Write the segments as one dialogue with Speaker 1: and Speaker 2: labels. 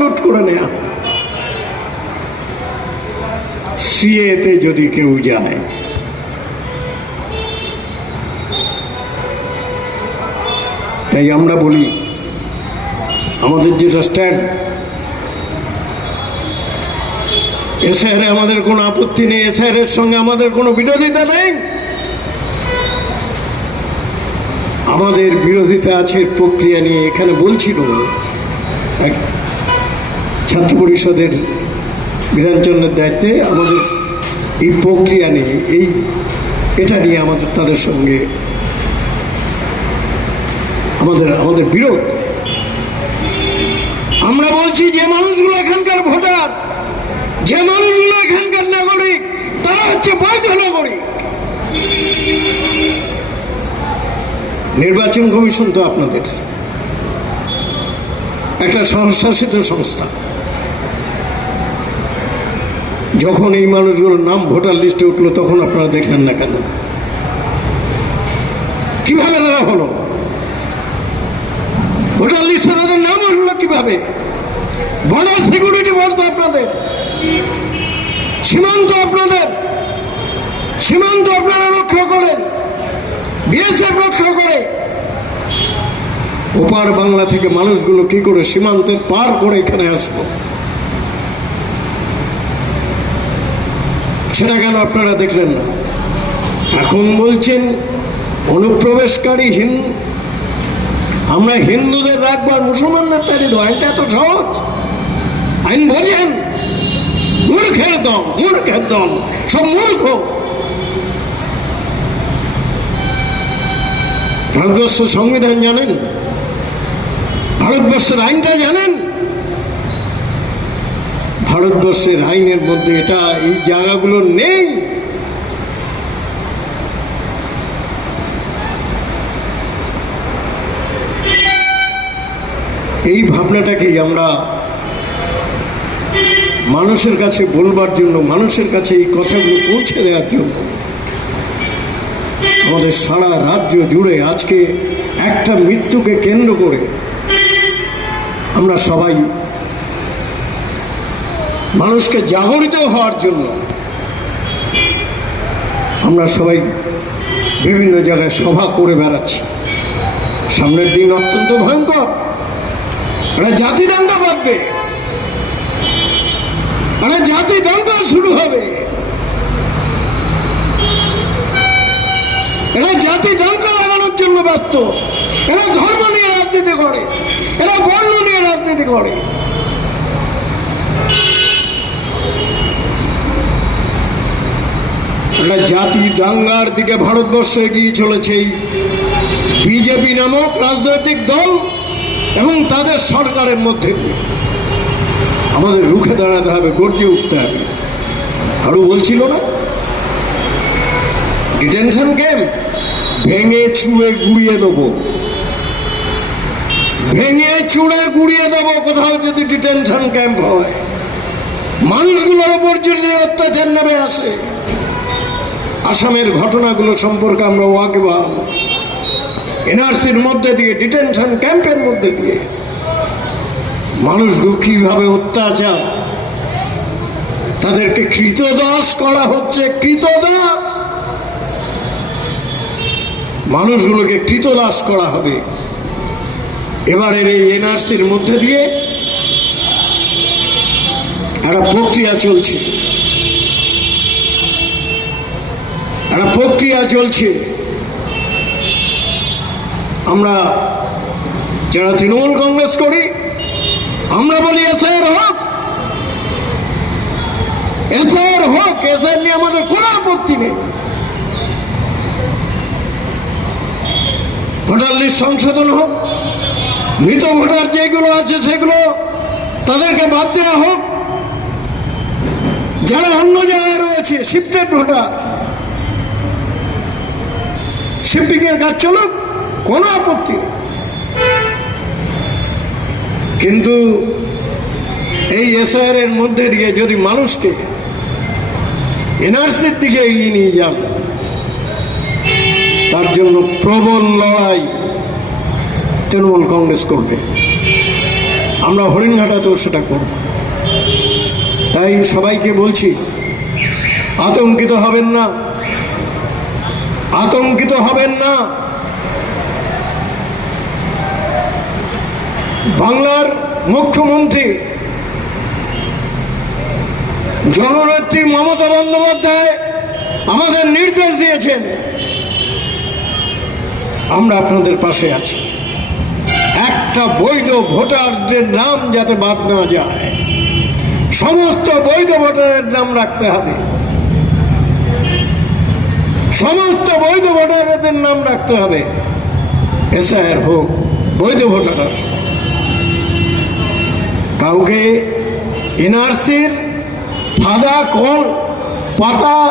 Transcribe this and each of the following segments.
Speaker 1: লুট করে নেয়া। সিএতে যদি কেউ যায়, তাই আমরা বলি, আমাদের যেটা স্ট্যান্ড এসআইআরে আমাদের কোনো আপত্তি নেই এসআইআরের সঙ্গে আমাদের কোনো বিরোধিতা নেই। আমাদের বিরোধিতা আছে প্রক্রিয়া নিয়ে, এখানে বলছিল ছাত্র পরিষদের বিধানচন্দ্রের দায়িত্বে আমাদের এই প্রক্রিয়া নিয়ে, এই এটা নিয়ে আমাদের, তাদের সঙ্গে আমাদের আমাদের বিরোধ। আমরা বলছি যে মানুষগুলো এখানকার ভোটার, যে মানুষগুলো এখানকার নাগরিক, তারা হচ্ছে বৈধ নাগরিক। নির্বাচন কমিশন তো আপনাদের। একটা স্বশাসিত সংস্থা। যখন এই মানুষগুলোর নাম ভোটার লিস্টে উঠল, তখন আপনারা দেখলেন না কেন? কীভাবে তারা হলো? ভোটার লিস্টে তাদের নাম উঠল কীভাবে? বর্ডার সিকিউরিটি ব্যবস্থা আপনাদের। সীমান্ত আপনাদের। সীমান্ত আপনারা রক্ষা করেন। বিএসএফ রক্ষা করে। ওপার বাংলা থেকে মানুষগুলো কি করে সীমান্তের পার করে এখানে আসলো? সেটা কেন আপনারা দেখলেন না? এখন বলছেন অনুপ্রবেশকারী হিন্দু আমরা হিন্দুদের রাখব আর মুসলমানদের তাড়িয়ে দেবো। আইনটা এত সহজ। আইন বোঝেন মূর্খের দম মূর্খের দম, সব মূর্খ। ভারতবর্ষ সংবিধান জানেন? ভারতবর্ষের আইনটা জানেন? ভারতবর্ষের আইনের মধ্যে এটা, এই জায়গাগুলো নেই। এই ভাবনাটাকেই আমরা মানুষের কাছে বলবার জন্য, মানুষের কাছে এই কথাগুলো পৌঁছে দেওয়ার জন্য আমাদের সারা রাজ্য জুড়ে আজকে একটা মৃত্যুকে কেন্দ্র করে আমরা সবাই মানুষকে জাগরিত হওয়ার জন্য আমরা সবাই বিভিন্ন জায়গায় সভা করে বেড়াচ্ছি। সামনের দিন অত্যন্ত ভয়ঙ্কর। একটা জাতি দাঙ্গা বাঁধবে। একটা জাতি দাঙ্গা শুরু হবে। এরা জাতি দাঙ্গা লাগানোর জন্য ব্যস্ত। এরা ধর্ম নিয়ে রাজনীতি করে। এরা বর্ণ নিয়ে রাজনীতি করে। একটা জাতি দাঙ্গার দিকে ভারতবর্ষ এগিয়ে চলেছে এই বিজেপি নামক রাজনৈতিক দল এবং তাদের সরকারের মধ্যে। আমাদের রুখে দাঁড়াতে হবে, গর্জে উঠতে হবে। আরও বলছিল না? ডিটেনশন ক্যাম্প ভেঙে চুড়ে গুড়িয়ে দেবো। ভেঙে চুড়ে গুড়িয়ে দেবো, কোথাও যদি ডিটেনশন ক্যাম্প হয়। মানুষগুলোর ওপর যদি অত্যাচার নেমে আসে। আসামের ঘটনাগুলো সম্পর্কে আমরা ওয়াকিবাল এনআরসির মধ্যে দিয়ে, ডিটেনশন ক্যাম্পের মধ্যে দিয়ে মানুষগুলো কীভাবে অত্যাচার, তাদেরকে কৃতদাস করা হচ্ছে, কৃতদাস। মানুষগুলোকে কৃতদাস করা হবে। এবারের এই এনআরসির মধ্যে দিয়ে একটা প্রক্রিয়া চলছে। একটা প্রক্রিয়া চলছে। আমরা যারা তৃণমূল কংগ্রেস করি, আমরা বলি এসআইয়ের হোক এসআইয়ের হোক এসআইয়ের নিয়ে আমাদের কোনো আপত্তি নেই। ভোটার লিস্ট সংশোধন হোক, মৃত ভোটার যেগুলো আছে সেগুলো তাদেরকে বাদ দেওয়া হোক। যারা অন্য জায়গায় রয়েছে শিফটেড ভোটার এর কাজ চলুক, কোনো আপত্তি নেই। কিন্তু এই এসআইআর এর মধ্যে দিয়ে যদি মানুষকে এনআরসির দিকে এগিয়ে নিয়ে যান, তার জন্য প্রবল লড়াই তৃণমূল কংগ্রেস করবে। আমরা হরিণঘাটাতেও সেটা করব। তাই সবাইকে বলছি, আতঙ্কিত হবেন না। আতঙ্কিত হবেন না। বাংলার মুখ্যমন্ত্রী, জননেত্রী মমতা বন্দ্যোপাধ্যায় আমাদের নির্দেশ দিয়েছেন। আমরা আপনাদের পাশে আছি। একটা বৈধ ভোটারদের নাম যাতে বাদ না যায়। সমস্ত বৈধ ভোটারের নাম রাখতে হবে। সমস্ত বৈধ ভোটারদের নাম রাখতে হবে। এসআইআর হোক, বৈধ ভোটার কাউকে এনআরসির ফাঁদা, কল, পাতা,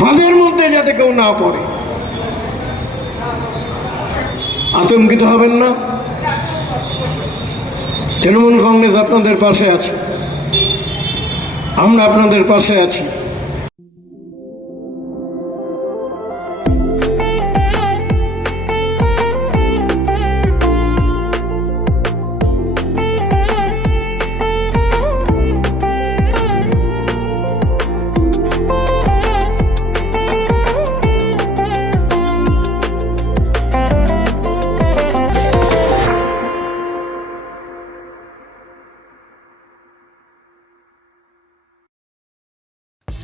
Speaker 1: ফাঁদের মধ্যে যাতে কেউ না পড়ে। আতঙ্কিত হবেন না। তৃণমূল কংগ্রেস আপনাদের পাশে আছে। আমরা আপনাদের পাশে আছি।